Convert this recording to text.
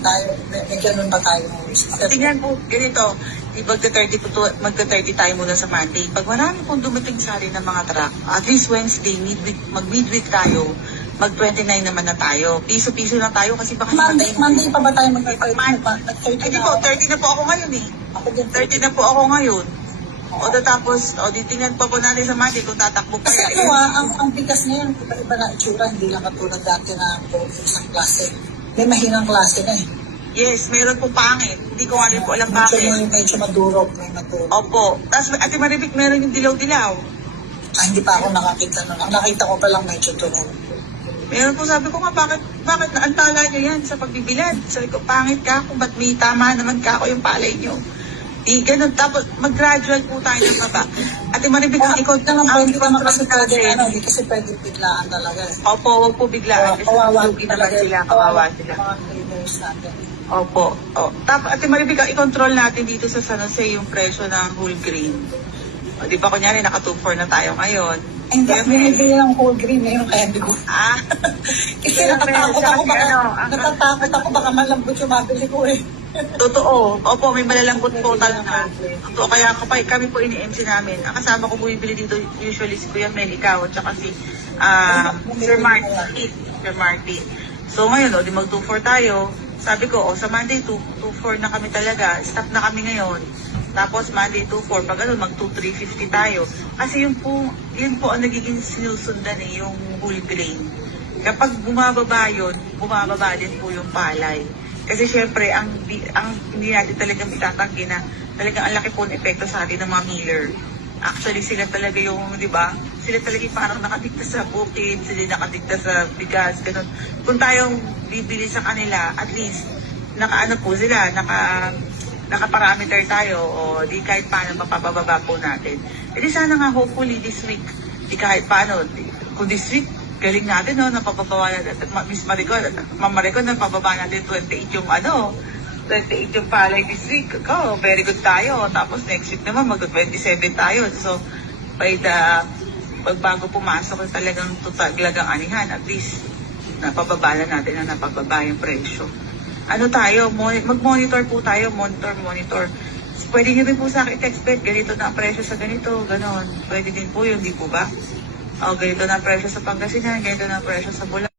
tayo, may ganun ba tayo? Tingnan po, ganito, magka-30 tayo muna sa Monday. Pag marami pong dumating sa atin ng mga truck, at least Wednesday, mag-midweek tayo, mag-29 naman na tayo. Piso-piso na tayo kasi baka Monday pa ba tayo mag-30 pa? Hindi po, 30 na po ako ngayon eh. Ako din. 30 na po ako ngayon. O tapos, titingnan pa po natin sa Monday kung tatakbo pa Kasi yan. ang bigas ngayon, iba-iba na itsura, hindi lang katulad dati na isang klase. May mahinang klase na eh. Yes, meron po pangit. Hindi ko nga rin po alam bakit. Medyo madurog, may madurog. Opo. Tapos, Ate Maribik, meron yung dilaw-dilaw. Hindi pa ako nakakita nun. Ang nakita ko pa lang medyo tunog. Meron po, sabi ko nga, bakit naantala nyo yan sa pagbibilad? Sabi ko, pangit ka, kung ba't may tama naman ka ako yung palay nyo. Di, ganun. Tapos, mag-gradual po tayo ng baba. Ate Maribik, ikaw Hindi naman kasi pwede, natin. hindi kasi pwede biglaan talaga eh. Opo, wag po biglaan. Kasi Kawawa lugi naman sila, kawawa sila. Mga cleaners natin. Opo. Tapos, Ate Maribik, i-control natin dito sa San Jose yung presyo ng whole grain. O, di ba, kunyari, naka 2.4 na tayo ngayon. Hindi ako binibili ng whole grain ngayon, kaya hindi ko. Kasi natatakot ako baka malambot yung mabili ko eh. Totoo. Opo, may malalambot po talaga. Totoo, kaya kami po ini-MC namin. Ang kasama ko bumibili dito usually si Kuya Mel, ikaw, at saka si Sir Marty. Sir Marty. So ngayon, di mag 2-4 tayo. Sabi ko, sa Monday 2-4 na kami talaga. Stop na kami ngayon. Tapos Monday 2-4, pag mag 2-3-50 tayo. Kasi yun po ang nagiging sinusundan yung whole grain. Kapag bumababa yun, bumababa din po yung palay. Kasi syempre, ang hindi natin talagang itatanggi na talagang ang laki po ng epekto sa atin ng mga miller. Actually, sila talaga yung, di ba? Sila talaga yung parang nakadigtas sa bukid, sila nakadigtas sa bigas, ganun. Kung tayong bibili sa kanila, at least, naka-ano po sila, naka-parameter tayo, o di kahit paano mapapababa po natin. E di sana nga, hopefully, this week, di kahit paano, kung this week, galing natin, no, napapababa natin, Miss Maricol, Ma'am Maricol, napapababa natin 28 yung 28 yung palay this week. Very good tayo. Tapos next week naman, mag-27 tayo. So, pag bago pumasok yung talagang anihan, at least, napababa na natin na napababa yung presyo. Ano tayo, mag-monitor po tayo, monitor. Pwede nyo rin po sa akin expect, ganito na ang presyo sa ganito, ganon. Pwede din po yun, di po ba? Ganito na ang presyo sa Pangasinan, ganito na ang presyo sa Bulacan.